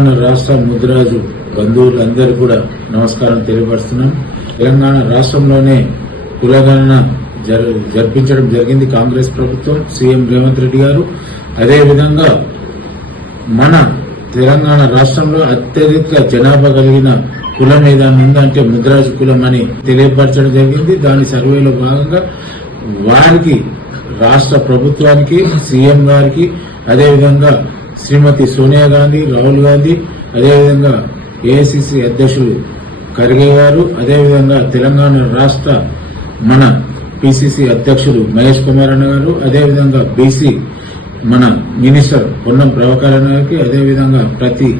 తెలంగాణ రాష్ట్ర ముద్రాజు బంధువులందరూ కూడా నమస్కారం తెలియపరుస్తున్నాం. తెలంగాణ రాష్ట్రంలోనే కులగణన జరిపించడం జరిగింది కాంగ్రెస్ ప్రభుత్వం, సీఎం రేవంత్ రెడ్డి గారు. అదేవిధంగా మన తెలంగాణ రాష్ట్రంలో అత్యధిక జనాభా కలిగిన కులం ఏదైనా ఉందంటే ముద్రాజు కులం అని తెలియపరచడం జరిగింది. దాని సర్వేలో భాగంగా వారికి రాష్ట్ర ప్రభుత్వానికి, సీఎం గారికి, అదేవిధంగా శ్రీమతి సోనియా గాంధీ, రాహుల్ గాంధీ, అదేవిధంగా ఏఐసిసి అధ్యక్షులు ఖర్గే గారు, అదేవిధంగా తెలంగాణ రాష్ట్ర మన పిసిసి అధ్యక్షులు మహేష్ కుమార్ అన్న గారు, అదేవిధంగా బీసీ మన మినిస్టర్ పొన్నం ప్రభాకర్ అన్న గారికి, అదేవిధంగా ప్రతి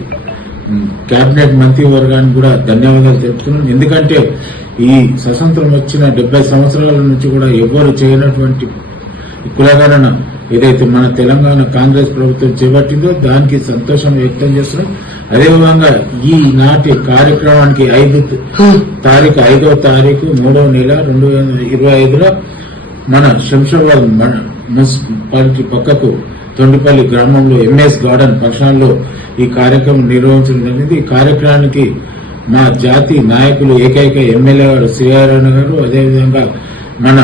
కేబినెట్ మంత్రివర్గానికి కూడా ధన్యవాదాలు తెలుపుతున్నాం. ఎందుకంటే ఈ స్వతంత్రం వచ్చిన 70 సంవత్సరాల నుంచి కూడా ఎవ్వరు చేయనటువంటి కులగణన ఏదైతే మన తెలంగాణ కాంగ్రెస్ ప్రభుత్వం చేపట్టిందో దానికి సంతోషం వ్యక్తం చేస్తున్నాం. అదేవిధంగా ఈనాటి కార్యక్రమానికి 5వ తారీఖు 3వ నెల 2025లో మన శంషాబాద్ మున్సిపాలిటీ పక్కకు తొండిపల్లి గ్రామంలో ఎంఎస్ గార్డెన్ ఫంక్షన్లో ఈ కార్యక్రమం నిర్వహించడం జరిగింది. ఈ కార్యక్రమానికి మా జాతి నాయకులు ఏకైక ఎమ్మెల్యే గారు శ్రీహరణ గారు, అదేవిధంగా మన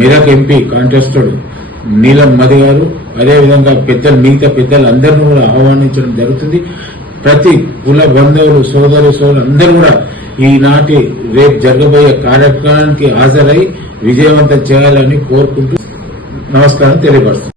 మెదక్ ఎంపీ కాంటెస్టెడ్ నీలం మది గారు, అదేవిధంగా మిగతా పెద్దలు అందరినీ కూడా ఆహ్వానించడం జరుగుతుంది. ప్రతి కుల బంధువులు సోదరు అందరూ కూడా ఈనాటి రేపు జరగబోయే కార్యక్రమానికి హాజరై విజయవంతం చేయాలని కోరుకుంటూ నమస్కారం తెలియపరుస్తున్నాను.